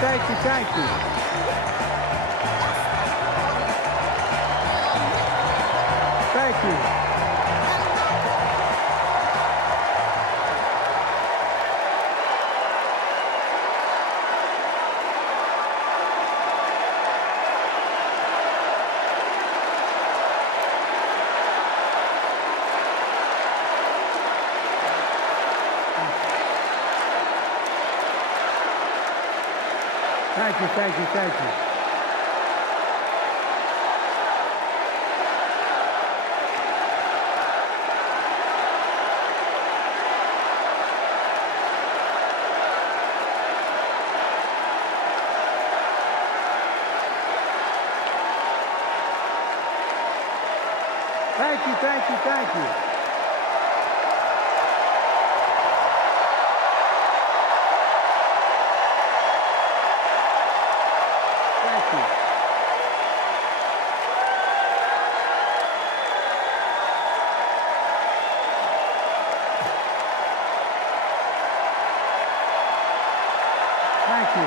thank you, thank you. Thank you. Thank you, thank you, thank you. Thank you, thank you, thank you. Thank you. Thank you.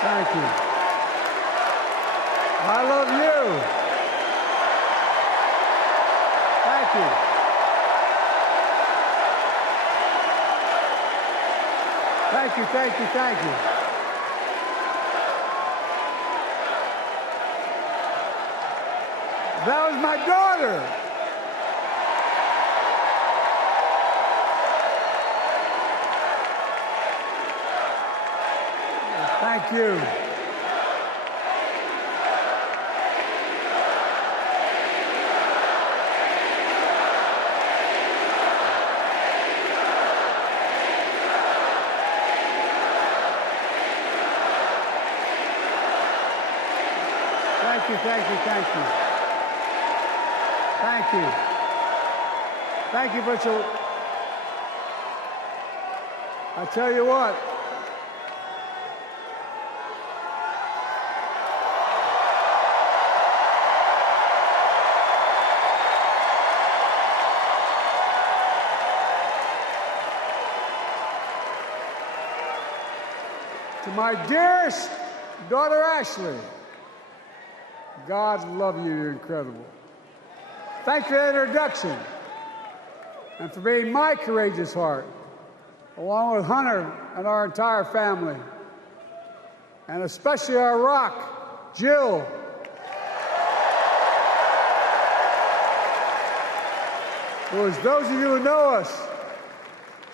Thank you. I love you. Thank you. Thank you, thank you, thank you. That was my daughter. Thank you. Thank you, thank you, thank you. Thank you. Thank you, Butcher. I tell you what. To my dearest daughter, Ashley, God love you, you're incredible. Thank you for the introduction and for being my courageous heart, along with Hunter and our entire family, and especially our rock, Jill. Who, as those of you who know us,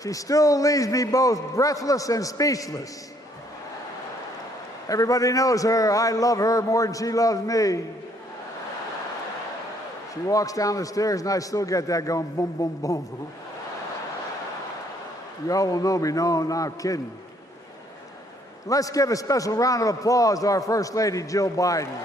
she still leaves me both breathless and speechless. Everybody knows her. I love her more than she loves me. She walks down the stairs and I still get that going boom, boom, boom. You all will know me. No, I'm not kidding. Let's give a special round of applause to our First Lady, Jill Biden.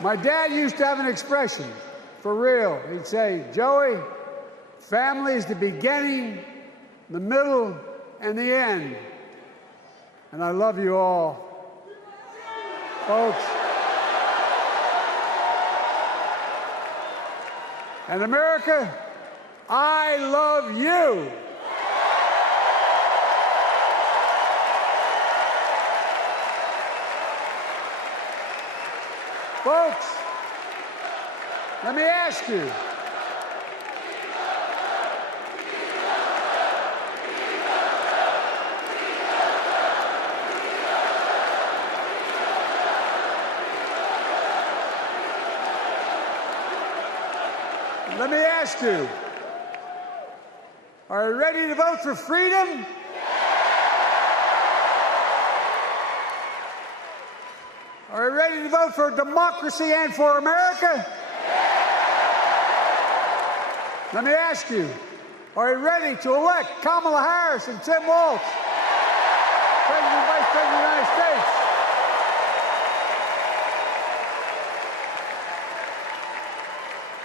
My dad used to have an expression, for real. He'd say, Joey, family is the beginning, the middle, and the end. And I love you all. Folks. And America, I love you. Folks, let me ask you. Let me ask you. Are you ready to vote for freedom? Are you ready to vote for democracy and for America? Let me ask you, are you ready to elect Kamala Harris and Tim Walz, President and Vice President of the United States?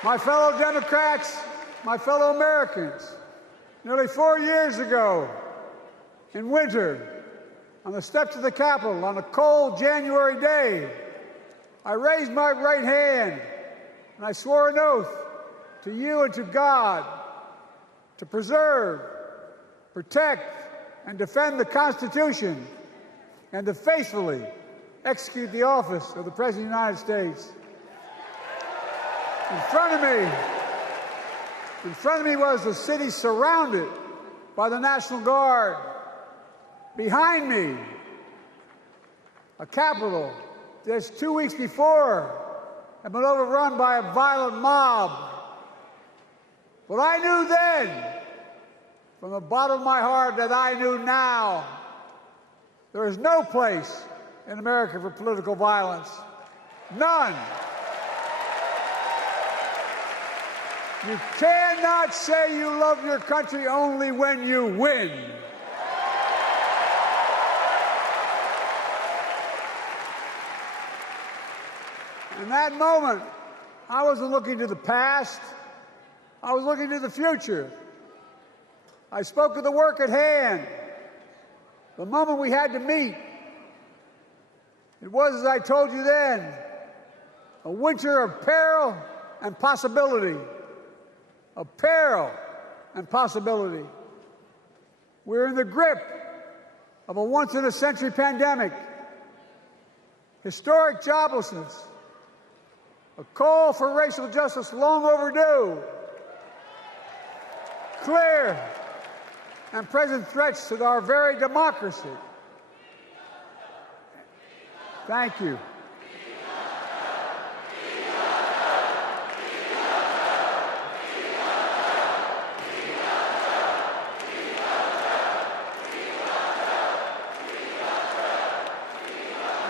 My fellow Democrats, my fellow Americans, nearly 4 years ago, in winter, on the steps of the Capitol, on a cold January day, I raised my right hand and I swore an oath to you and to God to preserve, protect, and defend the Constitution and to faithfully execute the office of the President of the United States. In front of me was the city surrounded by the National Guard. Behind me, a Capitol just 2 weeks before had been overrun by a violent mob. But I knew then, from the bottom of my heart, that I knew now, there is no place in America for political violence. None. You cannot say you love your country only when you win. In that moment, I wasn't looking to the past. I was looking to the future. I spoke of the work at hand, the moment we had to meet. It was, as I told you then, a winter of peril and possibility. Of peril and possibility. We're in the grip of a once-in-a-century pandemic, historic joblessness, a call for racial justice long overdue, clear and present threats to our very democracy. Thank you.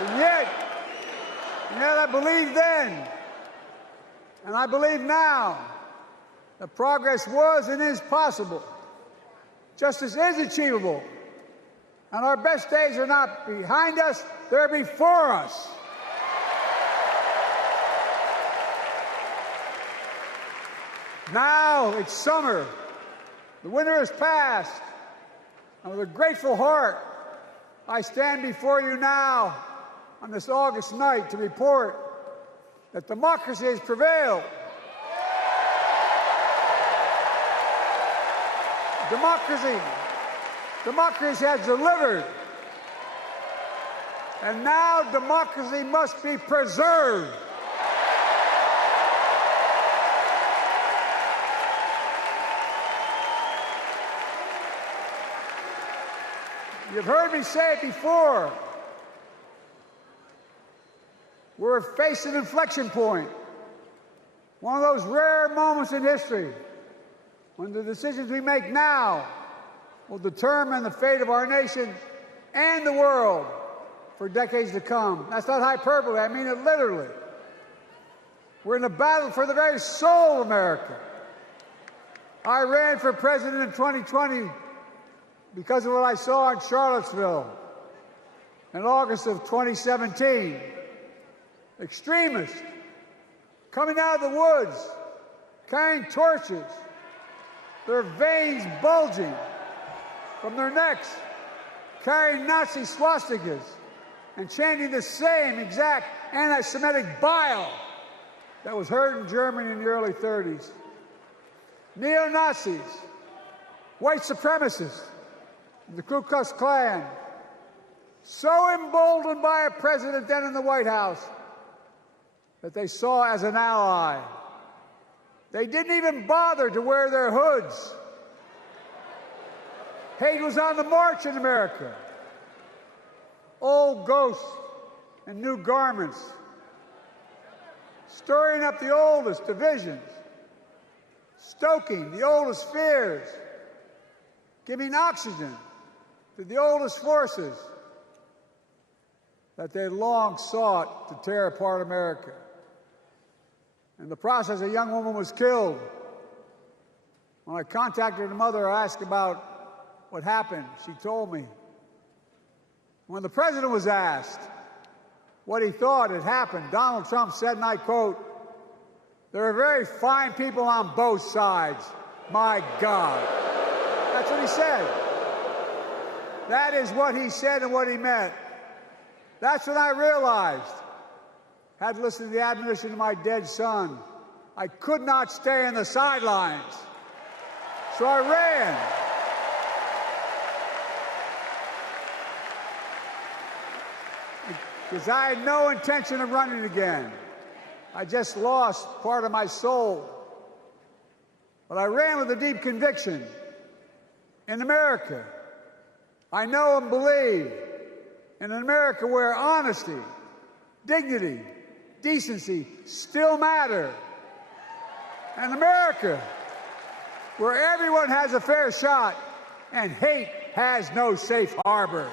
And yet I believed then, and I believe now, that progress was and is possible. Justice is achievable, and our best days are not behind us, they're before us. Now it's summer. The winter is past, and with a grateful heart, I stand before you now on this August night to report that democracy has prevailed. Democracy has delivered. And now democracy must be preserved. You've heard me say it before. We're facing an inflection point, one of those rare moments in history when the decisions we make now will determine the fate of our nation and the world for decades to come. That's not hyperbole, I mean it literally. We're in a battle for the very soul of America. I ran for president in 2020 because of what I saw in Charlottesville in August of 2017. Extremists coming out of the woods, carrying torches, their veins bulging from their necks, carrying Nazi swastikas, and chanting the same exact anti-Semitic bile that was heard in Germany in the early 30s. Neo-Nazis, white supremacists, the Ku Klux Klan, so emboldened by a president then in the White House that they saw as an ally. They didn't even bother to wear their hoods. Hate was on the march in America. Old ghosts and new garments, stirring up the oldest divisions, stoking the oldest fears, giving oxygen to the oldest forces that they long sought to tear apart America. In the process, a young woman was killed. When I contacted her mother, I asked about what happened. She told me. When the president was asked what he thought had happened, Donald Trump said, and I quote, There are very fine people on both sides. My God. That's what he said. That is what he said and what he meant. That's when I realized, had listened to the admonition of my dead son, I could not stay in the sidelines. So I ran. Because I had no intention of running again. I just lost part of my soul. But I ran with a deep conviction. In America, I know and believe in an America where honesty, dignity, decency still matter. An America where everyone has a fair shot and hate has no safe harbor.